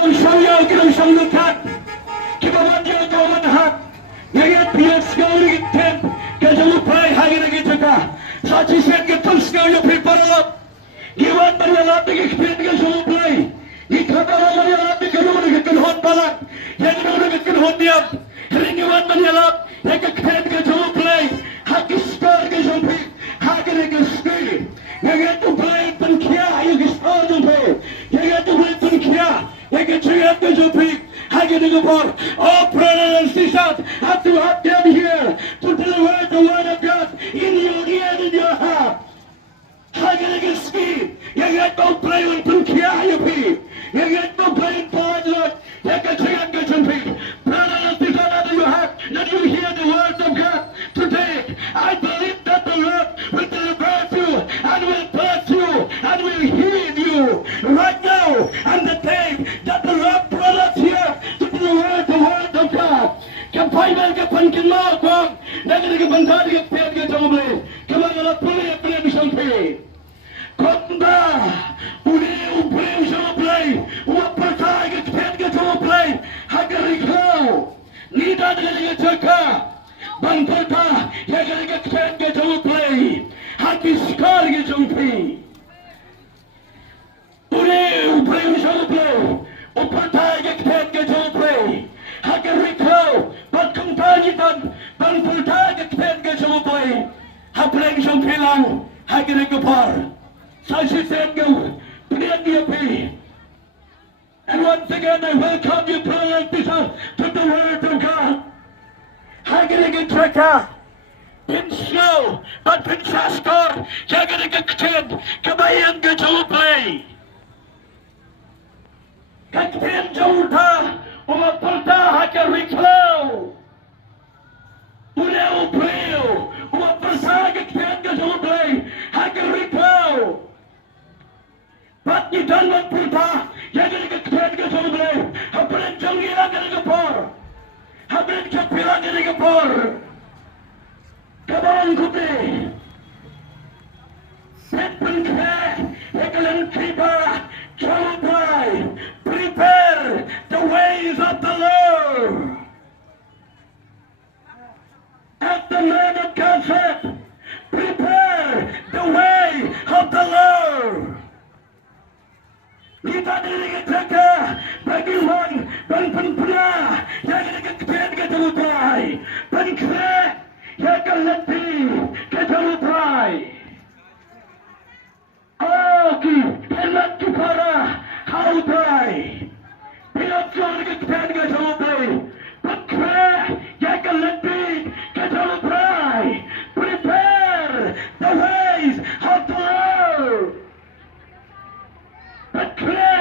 Syawiyaw kinang siyang lukat, kibawadyaw ka manhat, ngayon piyas ka ulit itin, kaya lupay hangin ang itaka, sa chisyan ka tals ka yung piparalap, iwan man yung lapig ikpin ka sa lupay, ikabala man yung lapig ka naman nagkakanhon balak, yan naman nagkakanhon niyap, ringiwan man yung lap, nagkakpin ka sa lupay, hakiskar ka sa lupay, hagin ang kaskri, ngayon lupay pankya, yung kaskar lupay, ngayon lupay pankya, yang keceriaan kejepit, hanya dengan por. Oh, brother and sisters, have to have them here to deliver the word of God in your ear and in your heart. Hanya dengan ski, yang kau play untuk kiai pi, yang kau play for yang keceriaan kejepit. Brother and sisters, that you have, that you hear the word of God today. I believe that the Lord will deliver you and will bless you and will heal you right now. And the day that the Lord brought us here to deliver the word of God. Kapaiman kapankin mo kung nagigabantari at piyag ka tumuli. Kamangala puli at puli misang pi. Kunda, uli misang play. Uwapartay at piyag ka tumuli. Hagarikaw, nida nagigachaka. Bangpata, yagarigat piyag ka tumuli. Hagiskar ka tumuli. Uli misang play. Upartay at piyag ka tumuli. Hagarikaw, pagkuntangitan, bangpultay at piyag ka tumuli. Haplang siyang pilang, hagarikapar. Sasisenggaw, pinagyapi. And once again, I welcome you, brother and sister, to the word of God. Hagarikatreka, pinsyaw, at pinsaskor, hagarikaktin, kabayan ka tumuli. Kaktin jauta, umapalta hagarikaw. Ulew priyo, umapalta kaktin ka tumuli, hagarikaw. Pat ni dalman pulta, hagarikaktin ka tumuli, hapalan jangi hagarikapor, hapalan kapila hagarikapor. Kabang kupi, setpan khe, hekalan kripa, tumuli. Prepare the ways of the Lord. As the man of God said, prepare the way of the Lord. Kita dinigitaka bagiwan dan penpuna yang dikatakan ketelutai, penkre yang keleti ketelutai. Aki hemat kepara hautai. Pinagsulit dikatakan ketelutai, penkre yang keleti ketelutai. Prepare the ways of the Lord. Penkre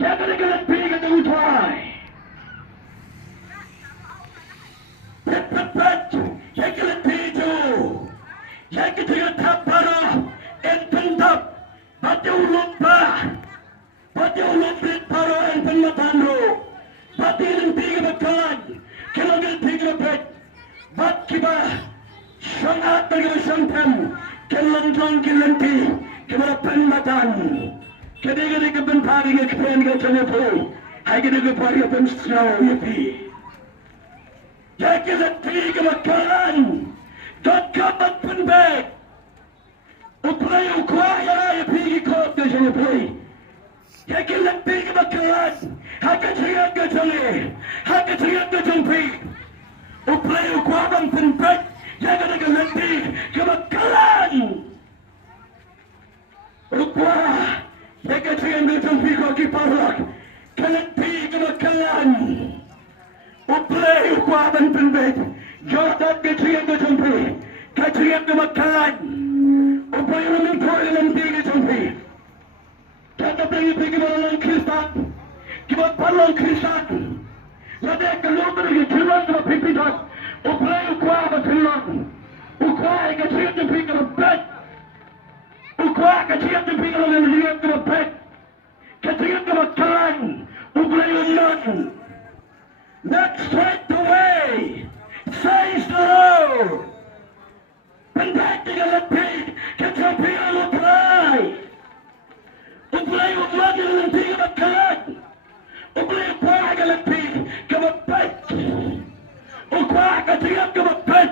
yang keleti ketelutai. Pet yang keleti itu, yang ketelutai para entendap. Pati ulumpa, pati ulumpit paro ang panmatano, pati ilang magkalag, kilagal pigapit, bat kiba, siyang at nagawasang tam, kilangjong kilanti, kibara panmatan, kadigari kabantari nga kapan nga tanapo, ay ginagapari ka pamsnaw yapi. Yakilat pigapakalan, dagkabat panbag, uplay ukwaya pigi kop ke jene play yakin lang pigi bakalan hakatriyan ke jene hakatriyan ke jumpi uplay ukwabang penpet yakin lang lampi ke bakalan ukwa hakatriyan ke jumpi ko kiparlak kalampi ke bakalan uplay ukwabang penpet jordan ke triyan ke jumpi katriyan ke bakalan upaya menempur dalam tiga jumpi. Kata pergi kepada Kristan, kepada parlang Kristan. Lalu kalau mereka jalan ke pimpinan, upaya ukwa berjalan, ukwa kecil jumpi ke bed, ukwa kecil jumpi ke lihat ke bed, kecil ke kalan, upaya ulang. Let's straight the way, says the Lord. Pendating lebih kecapian uplay uplay uplay lebih bakalan Ublay kwa galati kamatay. Ukwa katiyat kamatay.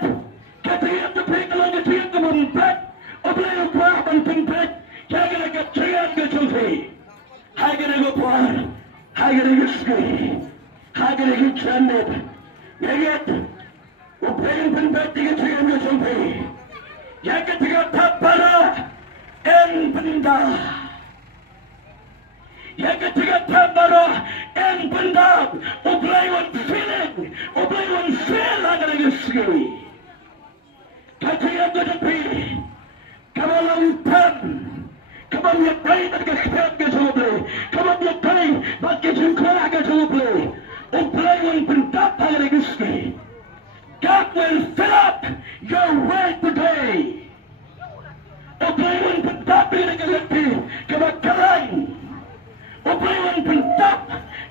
Katiyat na pikalang katiyat kamatay. Ublay ukwa bantinpay. Kagala katiyat katiyat. Hagana gopar. Hagana giski. Hagana gitchanit. Yagat. Ublay bantinpay katiyat katiyat. Yagat katapara. En benda. Yang ketiga tambara en benda ublaywan feeling ublaywan feel agar gisgi katiya gadapi kamalang tan kamam yakai nagkakit gasoble kamam yakai bagkijungkala gasoble ublaywan benda agar gisgi. God will fill up your way today. Ublaywan benda agar gisgi kamakalan ublaywan pentap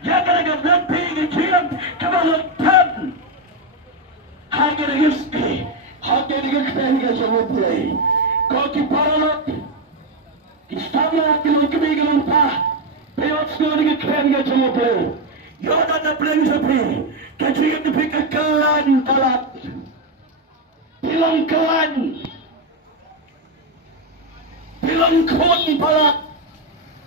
jangan agak nanti dikiam kabalan tan harga rezeki harga dikatakan ke semua play kau kiparalak istana kilo kebigalan pa payot school dikatakan ke semua play yoda na play sapi kajian dipikir kelan palat bilang kon palat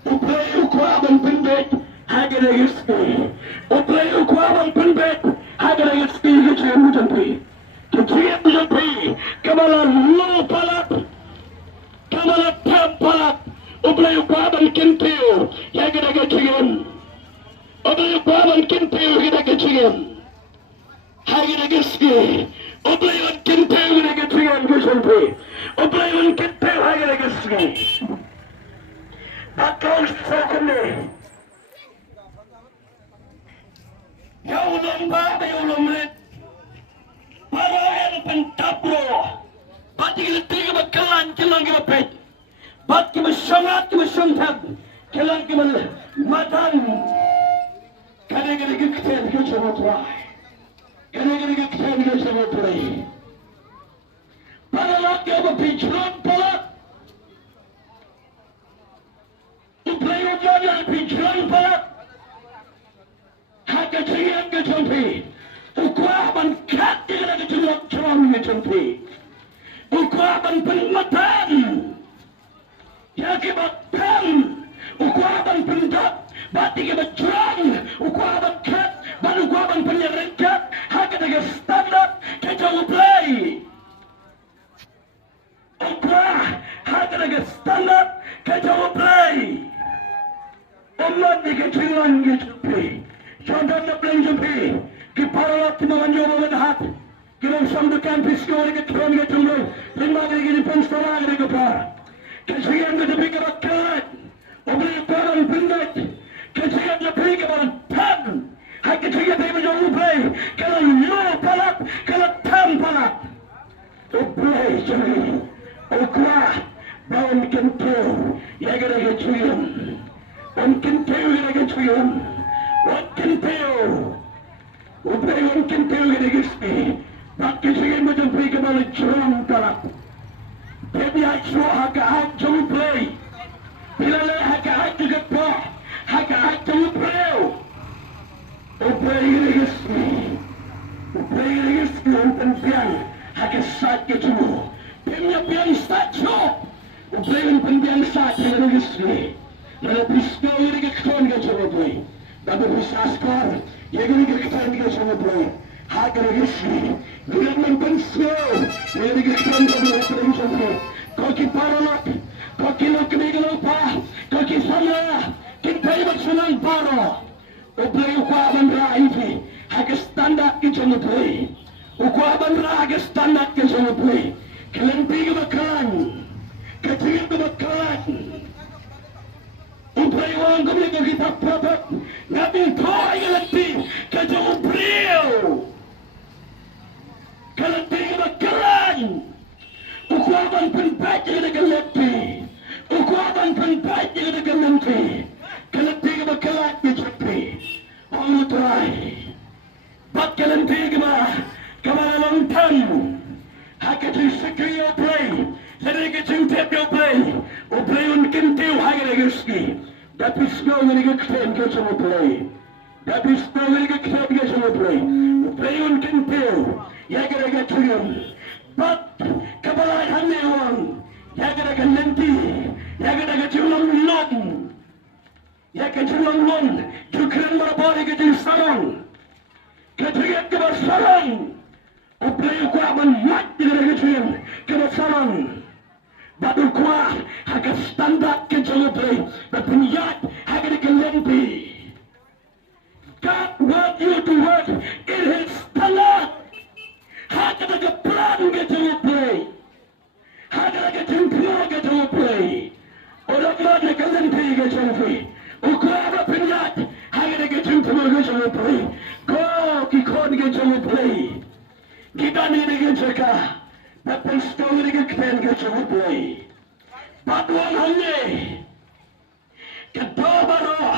uplay ukwaban penbet haga rezeki uplay ukwaban penbet haga rezeki kecil jampi kamala lo palat kamala tam palat uplay ukwaban kentiu haga rezeki uplay ukwaban kentiu haga rezeki haga rezeki uplay kentiu haga rezeki jampi uplay kentiu haga rezeki. Bakal sokone. Yaulom ba yaulom red. Parayan pentapro. Pati kita tiga bakalan kilang kita pet. Bat kita sangat kita sangat kilang kita matang. Kadang-kadang kita coba try. Kadang-kadang kita coba try. Para laki apa pincron pala. Uplay ujaran pincron pala. Haka cirian ke jampi. Ukwaban kat dia ke curang ke jampi. Ukwaban penmatan. Ya ke batang. Ukwaban pendap. Bati ke curang. Ukwaban kat. Baru ukwaban penyerengkat. Haka dengan standar ke jauh play. Ukwa haka dengan standar ke jauh play. Allah ni ke curang ke jampi. Jangan nak play jampi. Kiparalak timangan jawa menhat. Kilang sambukan piskor ke tron ke tunggu. Lima kali gini pun sekolah ke par. Kesian ke tepi ke bakal. Obri parang pendat. Kesian ke tepi ke parang pan. Hai kesian tepi menjauh play. Kalau lo palak, kalau tam palak. Play jampi. Okwa bawan kentil. Ya kena kecian. On kentil kena kecian. What kentil? Uplay one kentil kena kecian. Bakit sige mo dyan play ka ba ng curang talap? Baby hacho haka jump play. Pilala haka juga po. Haka jump play. Uplay kena Uplay kena ang piang. Haka sat ke jumo. Pemnya piang sat jo. Uplay ang piang sat kena kecian. Lalu pisau kena kecian ke jumo play. Lalu pisau skor. Ya kena kecian ke jumo play. Haka kecian. Bilang mempensiun, dia dikatakan dalam perjalanan. Kaki paralak, kaki lokal lupa, kaki sama, kita ini bersenang paro. Uplay ukwaban raih, hagas standar kita play. Ukwaban raih hagas standar kita play. Kelenting bakalan, kecil bakalan. Uplay orang kemudian kita protek, nabi kau kelenting, kejauh beliau. Kalau tinggi bakalan, ukwaban penbaik dengan kelempi, ukwaban penbaik dengan kelempi. Kalau tinggi bakalan dijumpi, Allah terai. Bat kelempi kemana? Kemana longtan? Hakat sekali play, sedikit kecintip play. Play un kentiu haga rezeki. Tapi semua mereka keten ke semua play. Dabis tawil ke klub ke semua play on kentil ya gara turun bat kabalai hamilwan ya gara nanti ya gara julang lon ya gara julang lon jukran marabari ke sarang ketriat ke sarang play ko aman mat gara turun ke sarang badu kuah haga standar ke semua play berpenjat haga ke nanti God want you to work in His talent. How can I get plan get to play? How can I get to get to play? Orang mana kalian pergi get to play? Ukuran apa penyat? How can I get to get to play? Kau kikon get to play. Kita ni get to ka. Tapi story ni get to play. Patuan hanya. Kita baru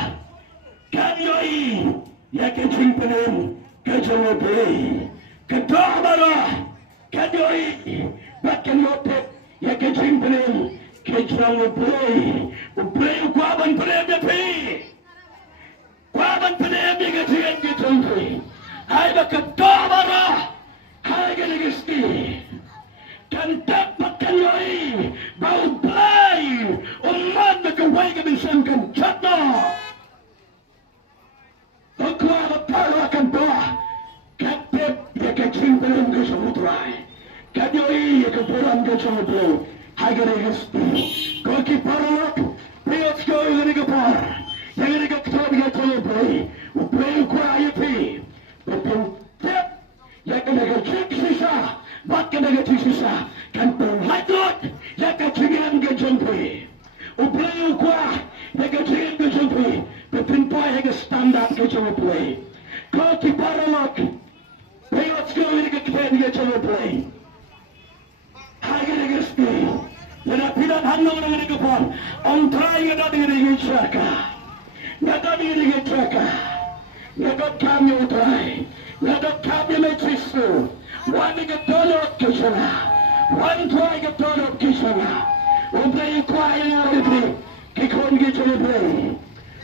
kanyoi. Ya kencing penem kejawa play kedabara kanyoi bahkan motek ya kencing penem kejawa play kuaban penem ya pi kuaban penem ya kencing kejawa hai kedabara hai gelisti kan dapat kanyoi bau play umman berkawai kebisakan chatna Kuah berparu akan bawah Kapit ya kacing belum ke samudrai Kanyoi ya kepuran ke samudrai Hagar ya gesti Kau kiparalak Piyat kau yang ini kepar Yang ini kepuran ke samudrai Uplay kuah ya pi Berpintip Ya kena kacing sisa Bat kena kacing sisa Kan perhatiut Ya kacingan ke jompi Uplay kuah Ya kacingan ke jompi Berpintai hingga standar ke Jawa play. Kau kiparalak, payot sekali ini kekian ke Jawa play. Harga negesti, ada pilihan handong dengan kepala. Ontrai ada dengan caka, ada dengan caka, ada kami ontrai, ada kami mencisu. Wani ketolak ke sana, wani tuai ketolak ke sana. Ontrai kuai yang ada kikon ke Jawa play.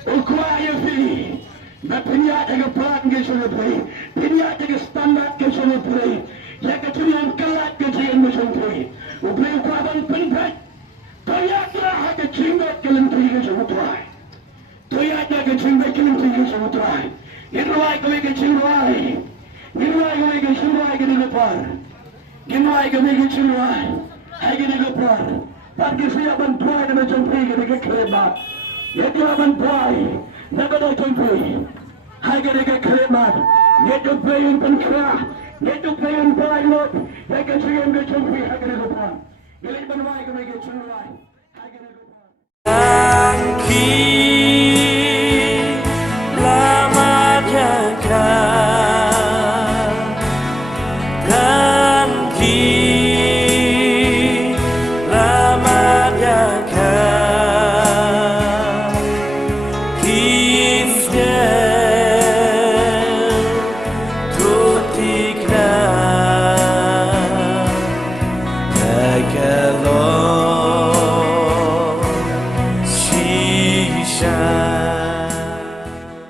Ukuaya fi, berpenjat dengan pelan ke Jawa play, penjat dengan standar ke Jawa play, yang keturunan kelat ke Jawa play, uplay kuaban penpet, toyaklah harga cinggat ke lentri ke Jawa play, toyaklah ke cinggat ke lentri ke Jawa play, ginwai ke cingwai, ginwai ke cingwai ke depan, ginwai ke cingwai, hai ke depan, pagi siap bantuan dengan jompi ke kerebat. Yaitu aman boy, naga jompi, hai ke kerebat, yaitu playing penkerah, yaitu playing pilot, yang kecil yang jompi hai ke depan, jadi bantuan ke cingwai.